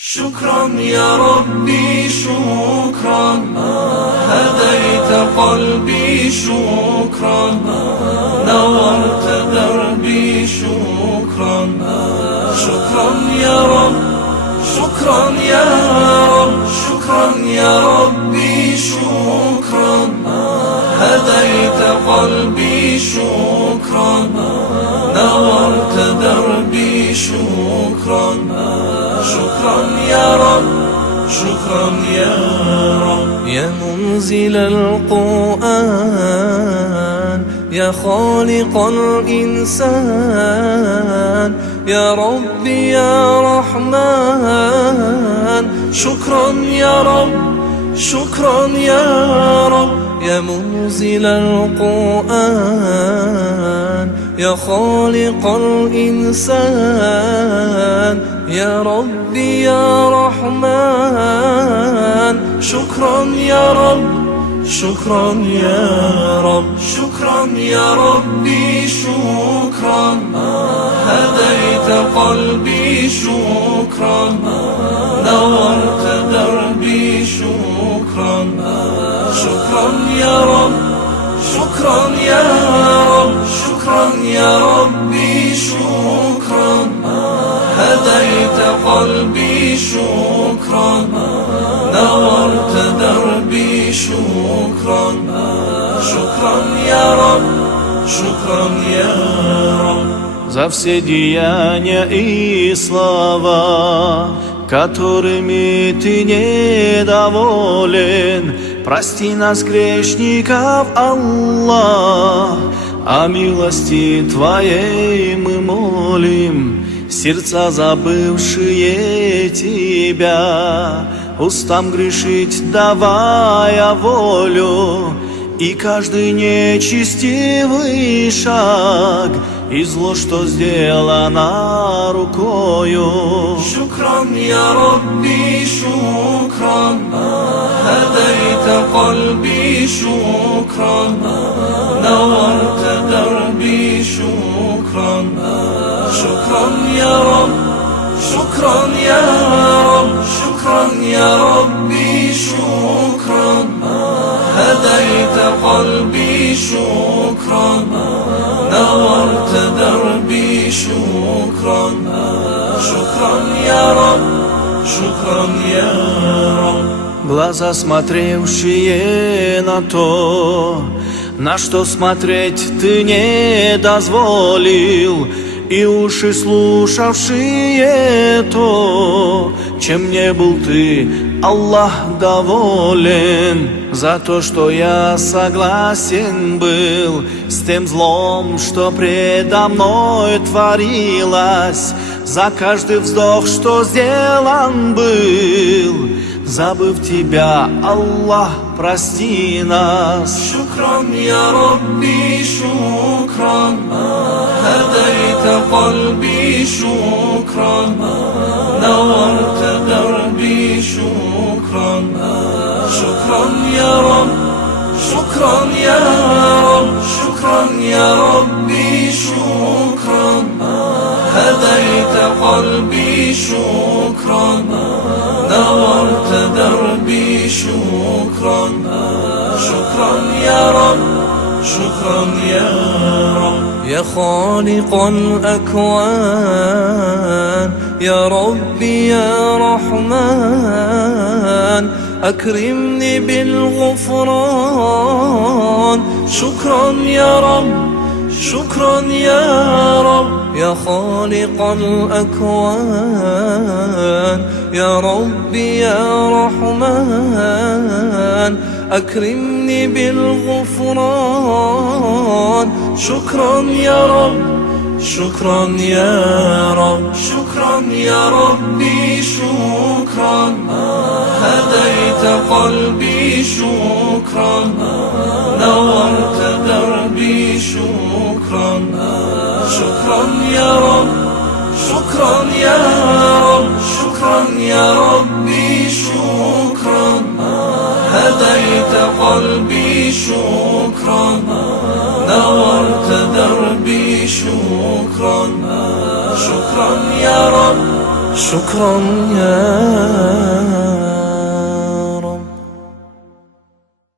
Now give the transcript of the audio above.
شكرا يا ربي شكرا، هديت قلبي شكرا، نورت دربي شكرا. شكرا يا رب، شكرا يا رب، شكرا يا ربي شكرا، هديت قلبي شكرا، نورت دربي شكرا. شكرا يا رب، شكرا يا رب. يا منزل القرآن، يا خالق الإنسان، يا ربي يا رحمن. شكرا يا رب، شكرا يا رب. يا منزل القرآن، يا خالق الإنسان، يا ربي يا رحمن. شكرا يا رب، شكرا يا رب. شكرا يا ربي شكرا، هديت قلبي شكرا، نورت دربي شكرا. شكرا يا رب، شكرا يا رب، شكرا يا ربي شكرا، هديت قلبي شكرا، نورت دربي شكرا. شكرا يا رب، شكرا يا رب. За все деяния и слова, которыми Ты недоволен, прости нас, грешников, Аллах. О милости Твоей мы молим, сердца, забывшие Тебя, устам грешить давая волю, и каждый нечестивый шаг и зло, что сделано рукою. شكرا يا ربي شكرا، هديت قلبي شكرا، نورت دربي شكرا. شكرا يا رب، شكرا يا رب، شكرا يا ربي شكرا، هديت قلبي شكرا، نورت دربي شكرا. شكرا يا رب، شكرا يا رب. Глаза, смотревшие на то, на что смотреть Ты не дозволил, и уши, слушавшие то, чем не был Ты, Аллах, доволен. За то, что я согласен был с тем злом, что предо мной творилось, за каждый вздох, что сделан был, забыв Тебя, Аллах, прости нас. شكرا يا ربي شكرا، هديت قلبي شكرا، نورت دربي شكرا. شكرا يا رب، شكرا يا رب، شكرا يا ربي شكرا، هديت قلبي شكرا، نورت دربي شكرا. شكرا يا رب، شكرا يا رب. يا خالق الأكوان، يا ربي يا رحمن، أكرمني بالغفران. شكرا يا رب، شكرا يا رب. يا خالق الأكوان، يا ربي يا رحمن، أكرمني بالغفران. شكرا يا رب، شكرا يا رب. شكرا يا ربي شكرا، هديت قلبي شكرا، نورت دربي شكرا. شكرا يا رب، شكرا يا رب، شكرا يا ربي شكرا، هديت قلبي شكرا، نورت دربي شكرا. شكرا يا رب، شكرا يا